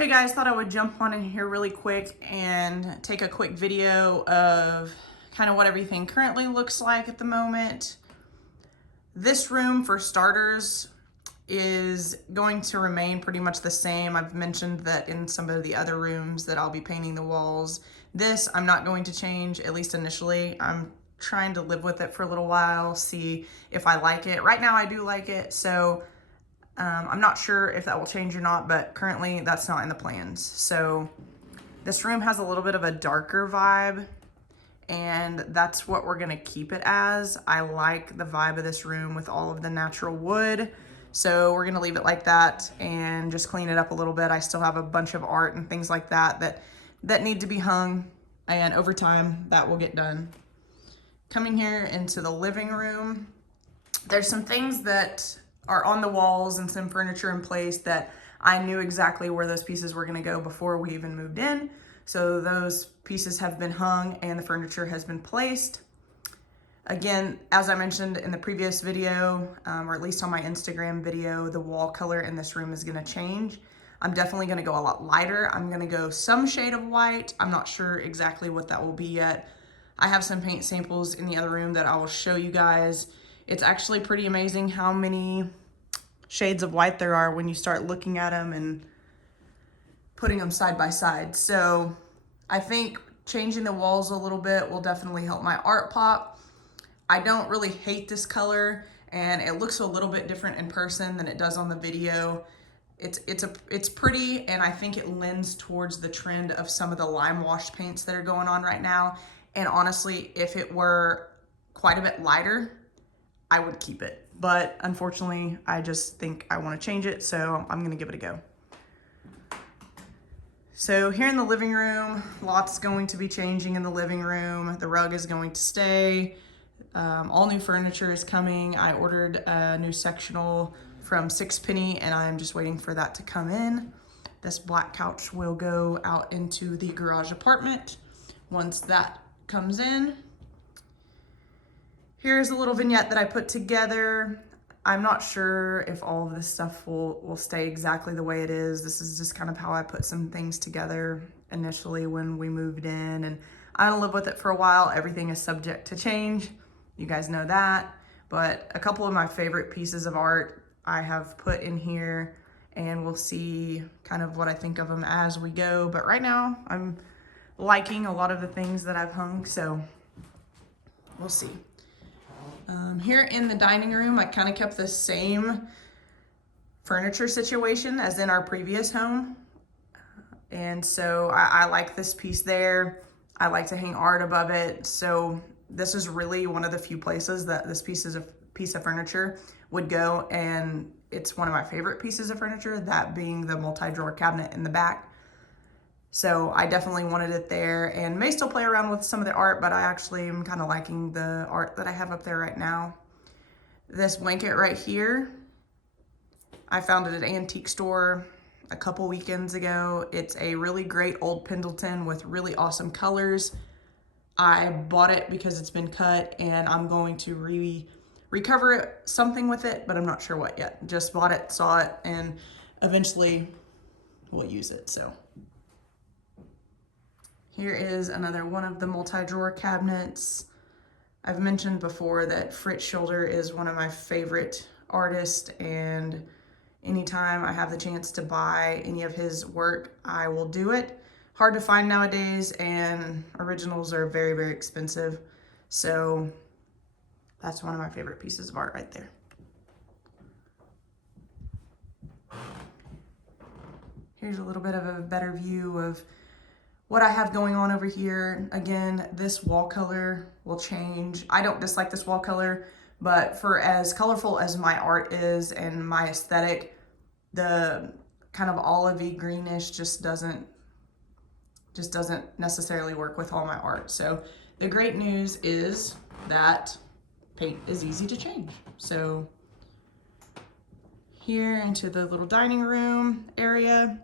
Hey guys, thought I would jump on in here really quick and take a quick video of kind of what everything currently looks like at the moment. This room, for starters, is going to remain pretty much the same. I've mentioned that in some of the other rooms that I'll be painting the walls. This I'm not going to change, at least initially. I'm trying to live with it for a little while, see if I like it. Right now I do like it, so I'm not sure if that will change or not, but currently that's not in the plans. So this room has a little bit of a darker vibe, and that's what we're gonna keep it as. I like the vibe of this room with all of the natural wood. So we're gonna leave it like that and just clean it up a little bit. I still have a bunch of art and things like that that need to be hung, and over time that will get done. Coming here into the living room, there's some things that are on the walls and some furniture in place that I knew exactly where those pieces were gonna go before we even moved in. So those pieces have been hung and the furniture has been placed. Again, as I mentioned in the previous video, or at least on my Instagram video, the wall color in this room is gonna change. I'm definitely gonna go a lot lighter. I'm gonna go some shade of white. I'm not sure exactly what that will be yet. I have some paint samples in the other room that I will show you guys. It's actually pretty amazing how many shades of white there are when you start looking at them and putting them side by side. So I think changing the walls a little bit will definitely help my art pop. I don't really hate this color, and it looks a little bit different in person than it does on the video. It's pretty, and I think it lends towards the trend of some of the lime wash paints that are going on right now. And honestly, if it were quite a bit lighter, I would keep it. But unfortunately, I just think I want to change it, so I'm gonna give it a go. So here in the living room, lots going to be changing in the living room. The rug is going to stay. All new furniture is coming. I ordered a new sectional from Sixpenny, and I'm just waiting for that to come in. This black couch will go out into the garage apartment once that comes in. Here's a little vignette that I put together. I'm not sure if all of this stuff will stay exactly the way it is. This is just kind of how I put some things together initially when we moved in, and I'm gonna live with it for a while. Everything is subject to change. You guys know that. But a couple of my favorite pieces of art I have put in here, and we'll see kind of what I think of them as we go. But right now, I'm liking a lot of the things that I've hung, so we'll see. Here in the dining room, I kind of kept the same furniture situation as in our previous home. And so I like this piece there. I like to hang art above it. So this is really one of the few places that this piece of furniture would go. And it's one of my favorite pieces of furniture, that being the multi-drawer cabinet in the back. So I definitely wanted it there, and may still play around with some of the art, but I actually am kind of liking the art that I have up there right now. This blanket right here, I found it at an antique store a couple weekends ago. It's a really great old Pendleton with really awesome colors. I bought it because it's been cut, and I'm going to recover something with it, but I'm not sure what yet. Just bought it, saw it, and eventually we'll use it, so. Here is another one of the multi-drawer cabinets. I've mentioned before that Fritz Schulder is one of my favorite artists, and anytime I have the chance to buy any of his work, I will do it. Hard to find nowadays, and originals are very, very expensive. So that's one of my favorite pieces of art right there. Here's a little bit of a better view of what I have going on over here. Again, this wall color will change. I don't dislike this wall color, but for as colorful as my art is and my aesthetic, the kind of olivey greenish just doesn't necessarily work with all my art. So the great news is that paint is easy to change. So here into the little dining room area,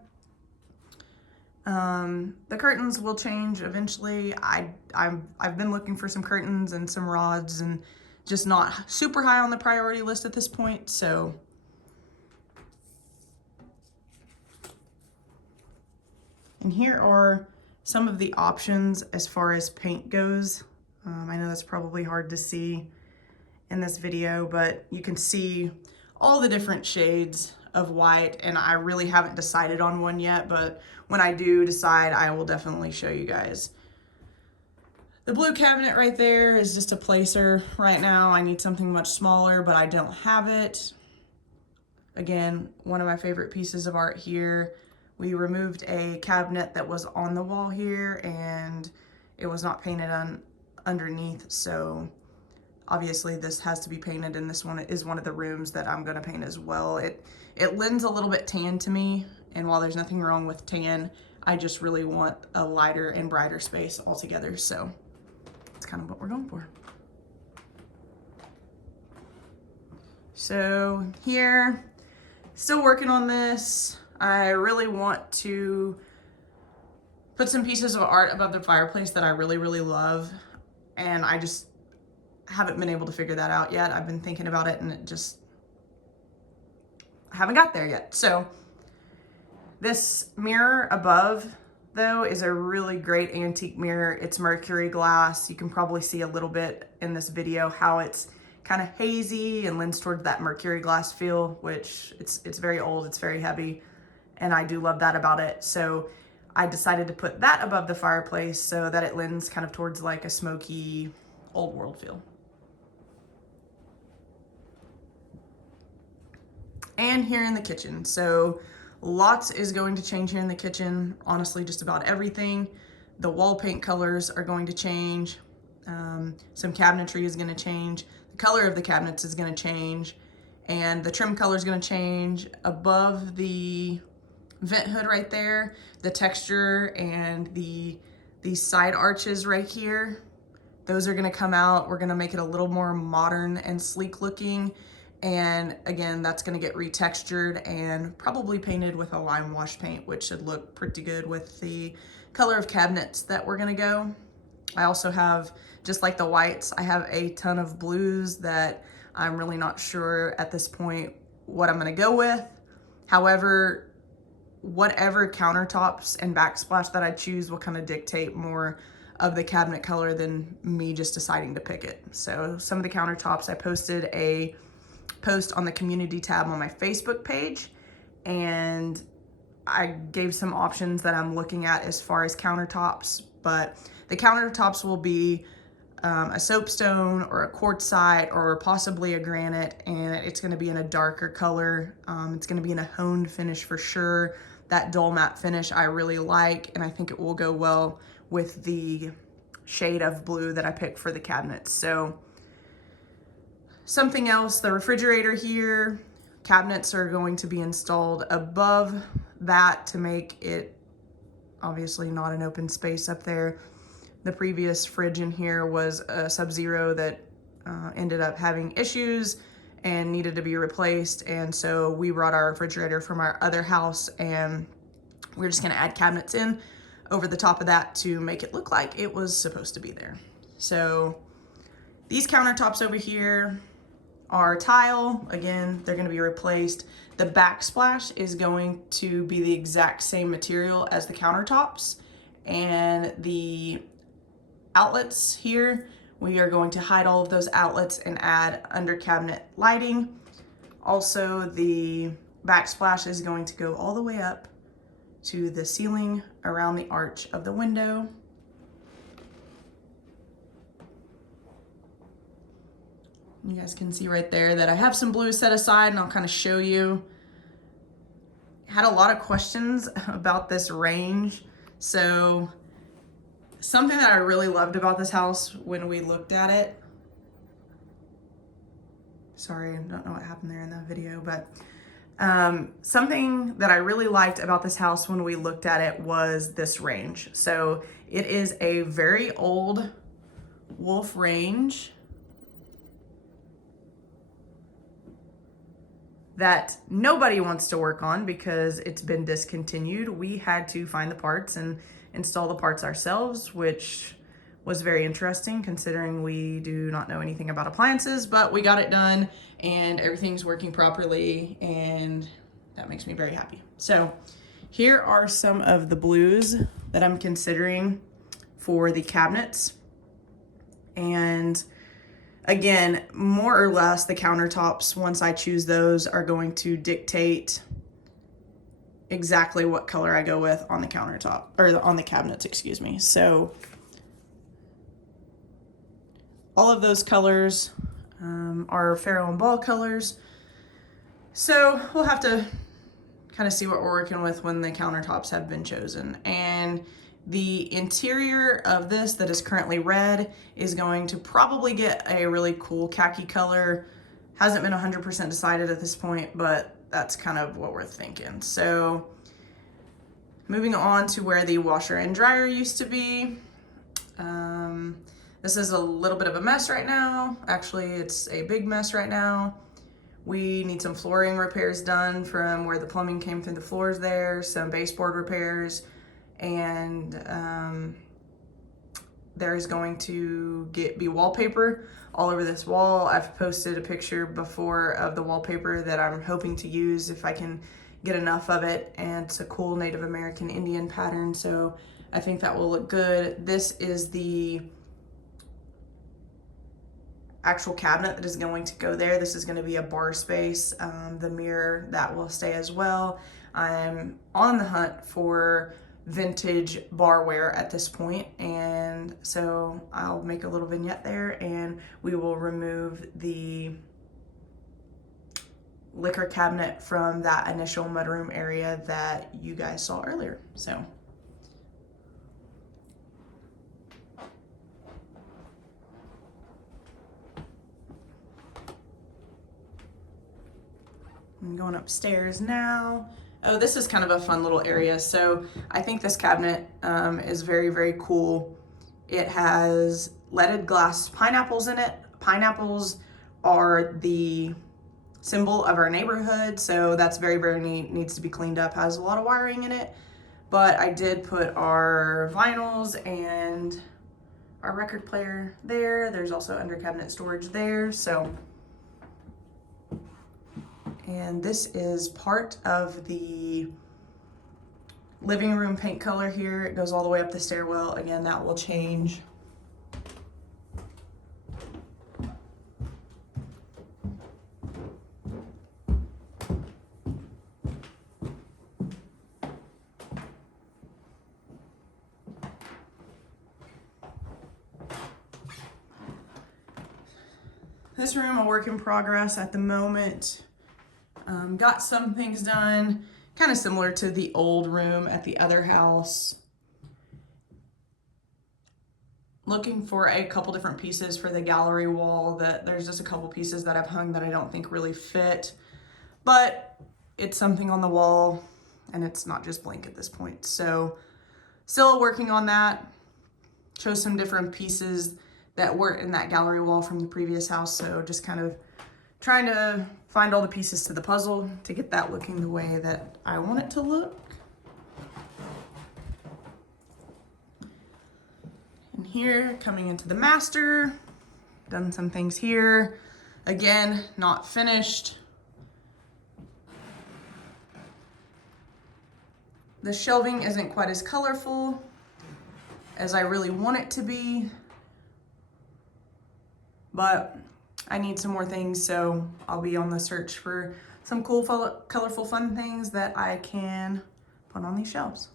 the curtains will change eventually. I've been looking for some curtains and some rods, and just not super high on the priority list at this point. So And here are some of the options as far as paint goes. I know that's probably hard to see in this video, but you can see all the different shades of white, and I really haven't decided on one yet, but when I do decide, I will definitely show you guys. The blue cabinet right there is just a placer right now. I need something much smaller, but I don't have it. Again, one of my favorite pieces of art here. We removed a cabinet that was on the wall here and it was not painted on underneath, so obviously this has to be painted, and this one is one of the rooms that I'm gonna paint as well. It lends a little bit tan to me, and while there's nothing wrong with tan, I just really want a lighter and brighter space altogether, so that's kind of what we're going for. So here, still working on this. I really want to put some pieces of art above the fireplace that I really, really love, and I just haven't been able to figure that out yet. I've been thinking about it and I haven't got there yet. So this mirror above though is a really great antique mirror. It's mercury glass. You can probably see a little bit in this video how it's kind of hazy and lends towards that mercury glass feel, which it's very old, it's very heavy, and I do love that about it. So I decided to put that above the fireplace so that it lends kind of towards like a smoky old world feel. And here in the kitchen. So lots is going to change here in the kitchen. Honestly, just about everything. The wall paint colors are going to change. Some cabinetry is going to change. The color of the cabinets is going to change. And the trim color is going to change. Above the vent hood right there, the texture and these side arches right here, those are going to come out. We're going to make it a little more modern and sleek looking. And again, that's going to get retextured and probably painted with a lime wash paint, which should look pretty good with the color of cabinets that we're going to go. I also have, just like the whites, I have a ton of blues that I'm really not sure at this point what I'm going to go with. However, whatever countertops and backsplash that I choose will kind of dictate more of the cabinet color than me just deciding to pick it. So some of the countertops, I posted a post on the community tab on my Facebook page, and I gave some options that I'm looking at as far as countertops, but the countertops will be a soapstone or a quartzite or possibly a granite, and it's going to be in a darker color. It's going to be in a honed finish for sure. That dull matte finish I really like, and I think it will go well with the shade of blue that I picked for the cabinets. So something else, the refrigerator here, cabinets are going to be installed above that to make it obviously not an open space up there. The previous fridge in here was a Sub-Zero that ended up having issues and needed to be replaced, and so we brought our refrigerator from our other house, and we're just gonna add cabinets in over the top of that to make it look like it was supposed to be there. So these countertops over here are tile. Again, they're going to be replaced. The backsplash is going to be the exact same material as the countertops, and the outlets here, we are going to hide all of those outlets and add under cabinet lighting. Also, the backsplash is going to go all the way up to the ceiling around the arch of the window. You guys can see right there that I have some blue set aside, and I'll kind of show you. Had a lot of questions about this range. So something that I really loved about this house when we looked at it, sorry, I don't know what happened there in that video, but something that I really liked about this house when we looked at it was this range. So it is a very old Wolf range that nobody wants to work on because it's been discontinued. We had to find the parts and install the parts ourselves, which was very interesting considering we do not know anything about appliances, but we got it done and everything's working properly, and that makes me very happy. So Here are some of the blues that I'm considering for the cabinets. And again, more or less the countertops, once I choose those, are going to dictate exactly what color I go with on the countertop, or on the cabinets, excuse me. So all of those colors are Farrow and Ball colors. So we'll have to kind of see what we're working with when the countertops have been chosen. And the interior of this that is currently red is going to probably get a really cool khaki color. Hasn't been 100% decided at this point, but that's kind of what we're thinking. So moving on to where the washer and dryer used to be. This is a little bit of a mess right now. Actually, it's a big mess right now. We need some flooring repairs done from where the plumbing came through the floors there, some baseboard repairs, and there's going to be wallpaper all over this wall. I've posted a picture before of the wallpaper that I'm hoping to use if I can get enough of it, and it's a cool Native American Indian pattern, so I think that will look good. This is the actual cabinet that is going to go there. This is going to be a bar space. The mirror, that will stay as well. I'm on the hunt for vintage barware at this point, and so I'll make a little vignette there, and we will remove the liquor cabinet from that initial mudroom area that you guys saw earlier. So I'm going upstairs now. Oh, this is kind of a fun little area. So I think this cabinet is very, very cool. It has leaded glass pineapples in it. Pineapples are the symbol of our neighborhood, so that's very, very neat. Needs to be cleaned up, has a lot of wiring in it. But I did put our vinyls and our record player there. There's also under cabinet storage there. So, and this is part of the living room paint color here. It goes all the way up the stairwell. Again, that will change. This room, a work in progress at the moment. Got some things done, kind of similar to the old room at the other house. Looking for a couple different pieces for the gallery wall. There's just a couple pieces that I've hung that I don't think really fit, but it's something on the wall and it's not just blank at this point. So still working on that. Chose some different pieces that weren't in that gallery wall from the previous house. So just kind of trying to find all the pieces to the puzzle to get that looking the way that I want it to look. And here, coming into the master, done some things here. Again, not finished. The shelving isn't quite as colorful as I really want it to be, but I need some more things, so I'll be on the search for some cool, colorful, fun things that I can put on these shelves.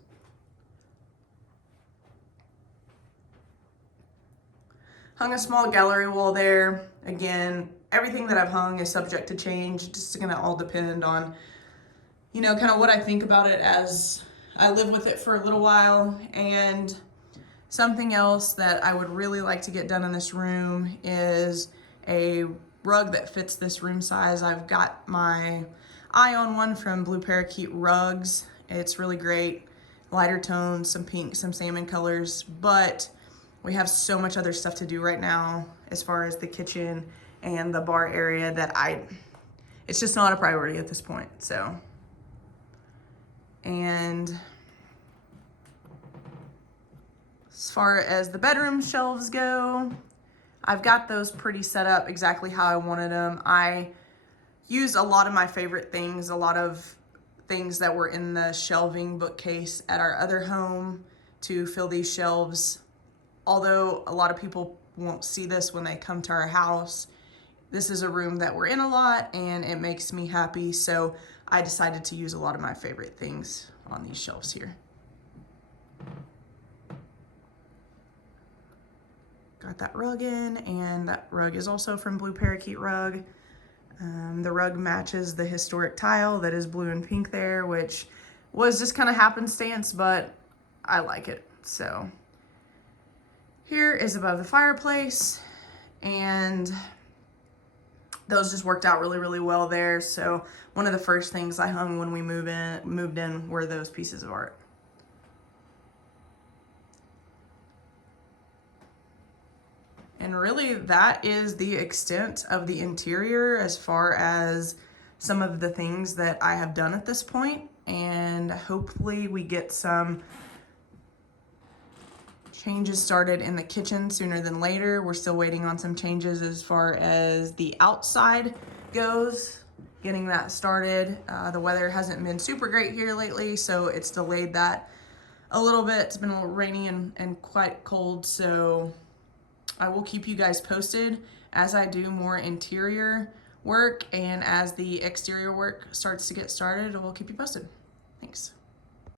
Hung a small gallery wall there. Again, everything that I've hung is subject to change. It's just gonna all depend on, you know, kind of what I think about it as I live with it for a little while. And something else that I would really like to get done in this room is a rug that fits this room size. I've got my eye on one from Blue Parakeet Rugs. It's really great. Lighter tones, some pink, some salmon colors, but we have so much other stuff to do right now as far as the kitchen and the bar area that it's just not a priority at this point, so. And as far as the bedroom shelves go, I've got those pretty set up exactly how I wanted them. I used a lot of my favorite things, a lot of things that were in the shelving bookcase at our other home to fill these shelves. Although a lot of people won't see this when they come to our house, this is a room that we're in a lot and it makes me happy. So I decided to use a lot of my favorite things on these shelves here. Got that rug in, and that rug is also from Blue Parakeet Rug. The rug matches the historic tile that is blue and pink there, which was just kind of happenstance, but I like it. So here is above the fireplace, and those just worked out really, really well there. So one of the first things I hung when we moved in were those pieces of art. And really, that is the extent of the interior as far as some of the things that I have done at this point. And hopefully we get some changes started in the kitchen sooner than later. We're still waiting on some changes as far as the outside goes, getting that started. The weather hasn't been super great here lately, so it's delayed that a little bit. It's been a little rainy and quite cold, so I will keep you guys posted as I do more interior work, and as the exterior work starts to get started, I will keep you posted. Thanks.